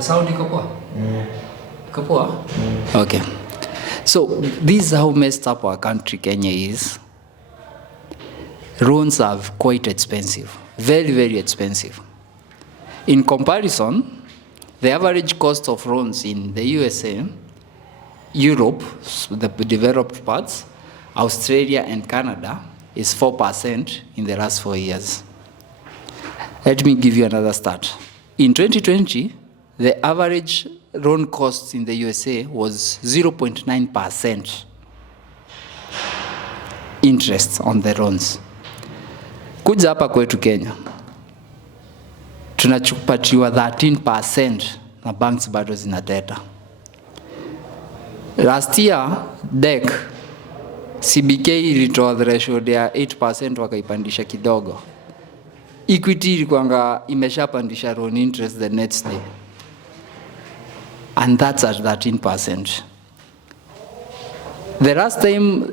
Sound iko poa? Iko poa? Okay. So this is how messed up our country Kenya is. Loans are quite expensive. Very, very expensive. In comparison, the average cost of loans in the USA, Europe, the developed parts, Australia and Canada is 4% in the last 4 years. Let me give you another stat. In 2020, the average loan cost in the USA was 0.9% interest on the loans. Kuja hapa kwetu Kenya, tunachupatiwa 13% na banks bado zinateta. Last year, DEC, CBK ilitoa threshold ya 8% wakaipandisha kidogo. Equity ilikuwanga imeshapandisha loan interest the next day. And that's at 13%. The last time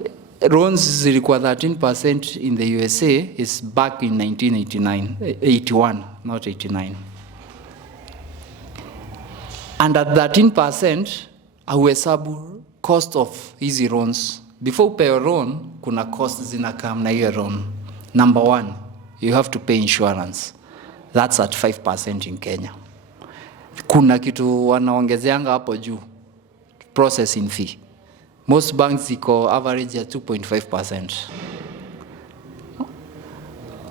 loans zilikuwa 13% in the USA is back in 81, not 89. And at 13%, auhesabu cost of hizi loans. Before upewe loan, kuna cost zinakam na hiyo loan. Number one, you have to pay insurance. That's at 5% in Kenya. Kuna kitu wanaongezeanga hapo juu, processing fee. Most banks iko average ya 2.5%.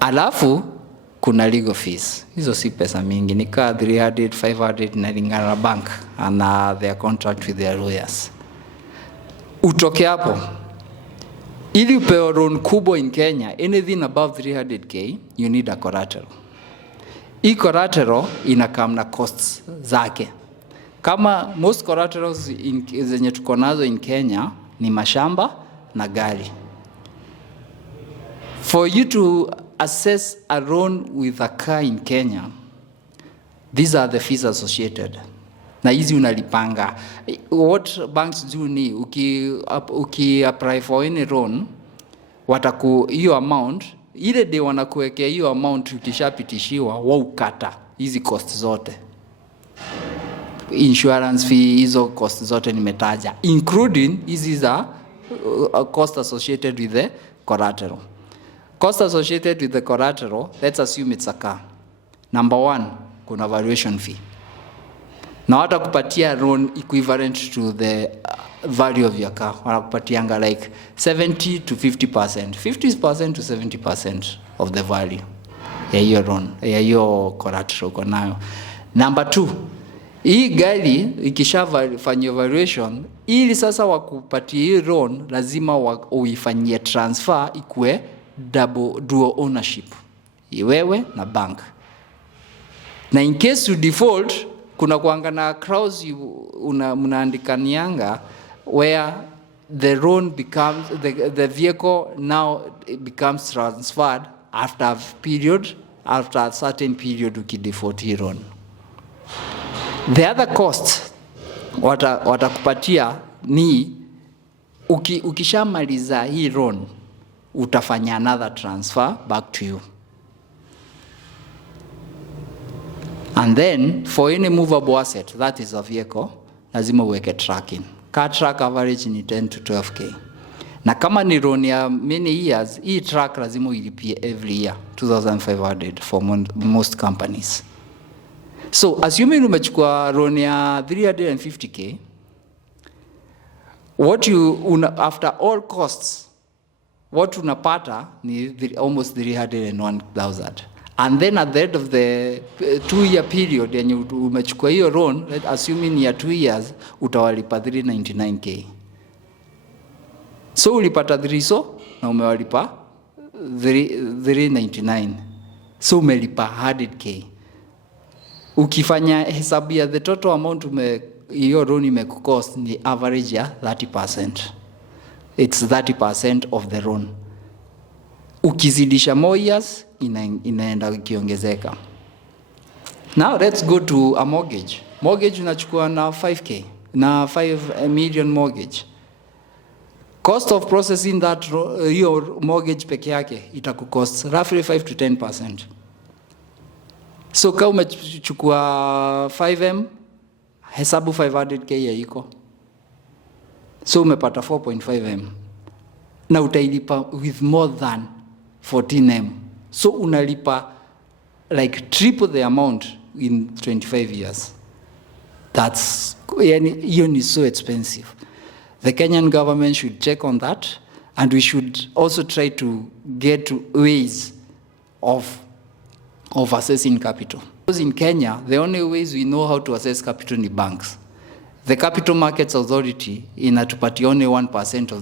Alafu kuna legal fees. Hizo si pesa mingi, ni ka 300, 500 inalingana na bank and their contract with their lawyers. Utoke hapo, ili upewe loan kubwa in Kenya, anything above 300k, you need a collateral. Hii collateral inakam na costs zake. Kama most collaterals zenye tuko nazo in Kenya ni mashamba na gari. For you to assess a loan with a car in Kenya, these are the fees associated. Na hizi unalipanga. What banks do ni uki apply for any loan, wataku hiyo amount, ile day wanakuwekea hiyo amount ukishapitishiwa ukata hizi cost zote. Insurance fee, hizo cost zote nimetaja, including hizi za cost associated with the collateral. Cost associated with the collateral, let's assume it's a car. Number one, kuna valuation fee. Na watakupatia loan equivalent to the value of your car. Wanakupatianga like 70 to 50%. 50% to 70% of the value ya hiyo loan, ya hiyo collateral uko nayo. Number two, hii gari ikishafanywa valuation, ili sasa wakupatie hii loan, lazima uifanyie transfer ikue dual ownership. Wewe na bank. Na in case you default, kuna kuanga na clause mnaandikanianga where the loan becomes, the vehicle now becomes transferred after a certain period ukidefault hii loan. The other cost watakupatia ni ukishamaliza hii loan, utafanya another transfer back to you. And then for any movable asset, that is a vehicle, lazima uweke tracking. Car track average ni 10 to 12k. Na kama ni loan ya many years, hii track lazima uilipie every year, 2,500 for most companies. So assuming umechukua loan ya 350k, after all costs, what unapata ni almost 301,000. And then at the end of the 2-year period yenye umechukua hiyo loan, assuming ya 2 years, utawalipa 399k. So ulipata 3 na umewalipa 399. So umelipa 100k. Ukifanya hesabu ya the total amount hiyo loan imekucost ni average ya 30%. It's 30% of the loan. Ukizidisha more years, inaenda ikiongezeka. Now let's go to a mortgage. Mortgage unachukua na 5k, na 5 million mortgage. Cost of processing that your mortgage peke yake itakucost roughly 5 to 10%. So kama umechukua 5M hesabu 500k ya iko, so umepata 4.5M na utailipa with more than 14M, so unalipa like triple the amount in 25 years. That's, hiyo ni so expensive. The Kenyan government should check on that, and we should also try to get ways of assessing capital. Because in Kenya, the only ways we know how to assess capital ni banks. The Capital Markets Authority inatupatia only 1%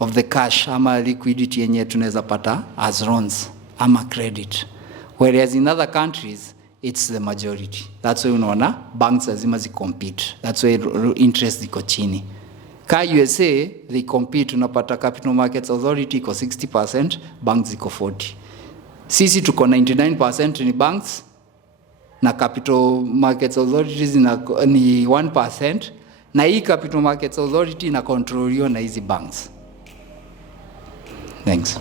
of the cash ama liquidity yenye tunaweza pata as loans ama credit, whereas in other countries it's the majority. That's why unaona banks lazima compete. That's why interest ziko chini. Ka USA they compete, unapata Capital Markets Authority iko 60%, banks ziko 40%. Sisi tuko 99% ni banks na Capital Markets Authorities ni 1%, na hii Capital Markets Authority ina controliwa na hizi banks. Thanks.